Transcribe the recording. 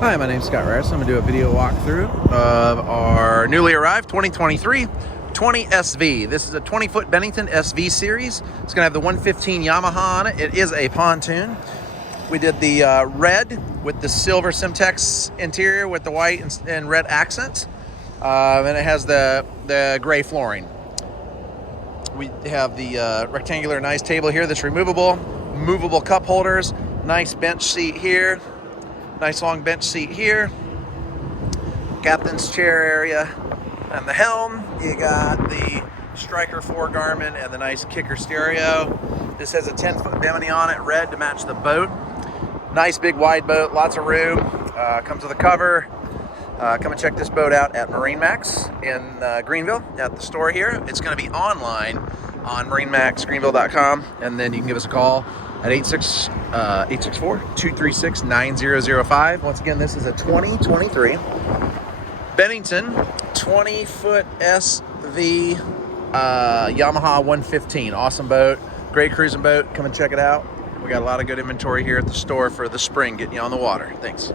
Hi, my name's Scott Rice. I'm going to do a video walkthrough of our newly arrived 2023 20SV. This is a 20-foot Bennington SV series. It's going to have the 115 Yamaha on it. It is a pontoon. We did the red with the silver Simtex interior with the white and red accents. And it has the gray flooring. We have the rectangular nice table here that's removable. Movable cup holders. Nice bench seat here. Nice long bench seat here. Captain's chair area. And the helm, you got the Striker 4 Garmin and the nice kicker stereo. This has a 10-foot bimini on it, red to match the boat. Nice big wide boat, lots of room. Comes with a cover. Come and check this boat out at MarineMax in Greenville at the store here. It's going to be online on MarineMaxGreenville.com, and then you can give us a call at 864-236-9005. Once again, this is a 2023 Bennington 20-foot SV Yamaha 115. Awesome boat, great cruising boat. Come and check it out. We got a lot of good inventory here at the store for the spring, getting you on the water. Thanks.